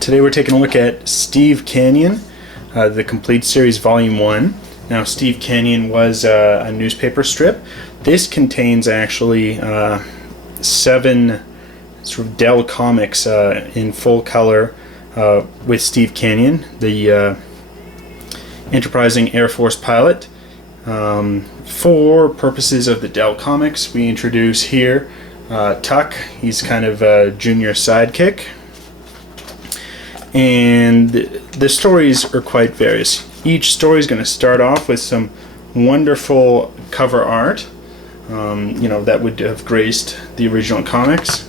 Today we're taking a look at Steve Canyon, the Complete Series Volume 1. Now Steve Canyon was a newspaper strip. This contains actually 7 sort of Dell comics in full color with Steve Canyon, the enterprising Air Force pilot. For purposes of the Dell comics, we introduce here Tuck. He's kind of a junior sidekick. And the stories are quite various. Each story is going to start off with some wonderful cover art, that would have graced the original comics.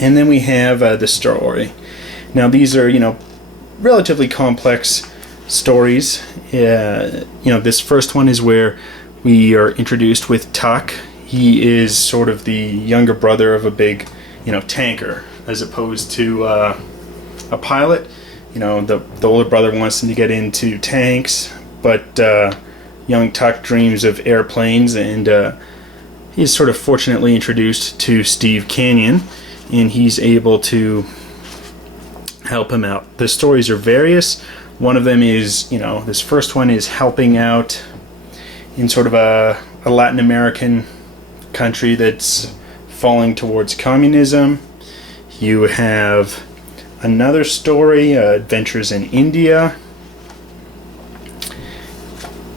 And then we have the story. Now these are, relatively complex stories. This first one is where we are introduced with Tuck. He is sort of the younger brother of a big, tanker, as opposed to a pilot. The older brother wants him to get into tanks, but young Tuck dreams of airplanes, and he's sort of fortunately introduced to Steve Canyon, and he's able to help him out. The stories are various. One of them is, this first one is helping out in sort of a Latin American country that's falling towards communism. You have another story, Adventures in India,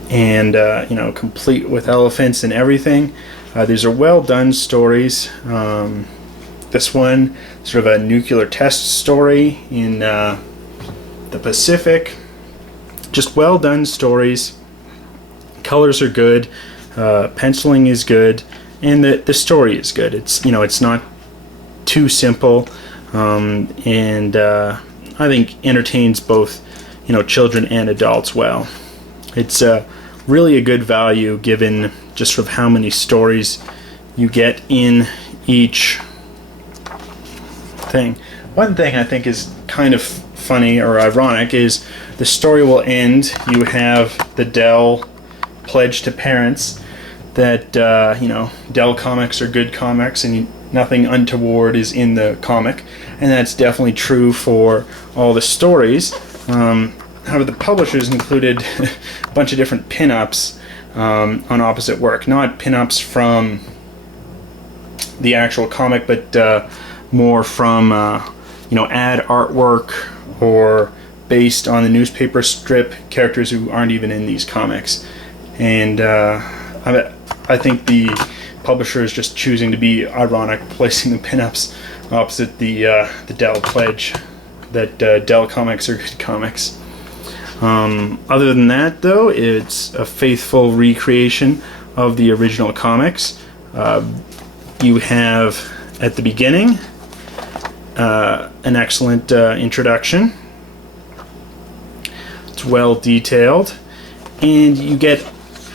and complete with elephants and everything. These are well done stories. This one, sort of a nuclear test story in the Pacific. Just well done stories. Colors are good, penciling is good, and the story is good. It's not too simple. And I think entertains both children and adults well. It's really a good value given just sort of how many stories you get in each thing. One thing I think is kind of funny or ironic is the story will end, you have the Dell pledge to parents that Dell comics are good comics and nothing untoward is in the comic, and that's definitely true for all the stories. However, the publishers included a bunch of different pin-ups on opposite work, not pin-ups from the actual comic, but more from ad artwork or based on the newspaper strip characters who aren't even in these comics. And I think the publisher is just choosing to be ironic, placing the pinups opposite the Dell pledge that Dell comics are good comics. Other than that, though, it's a faithful recreation of the original comics. You have at the beginning an excellent introduction. It's well detailed, and you get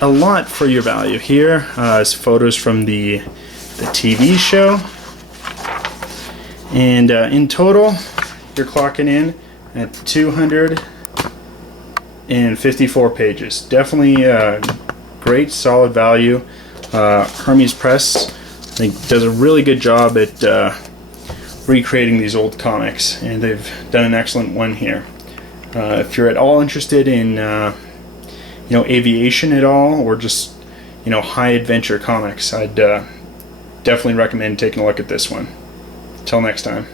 a lot for your value. Here is photos from the TV show, and in total you're clocking in at 254 pages. Definitely great solid value. Hermes Press, I think, does a really good job at recreating these old comics, and they've done an excellent one here. If you're at all interested in aviation at all, or just high adventure comics, I'd definitely recommend taking a look at this one. Till next time.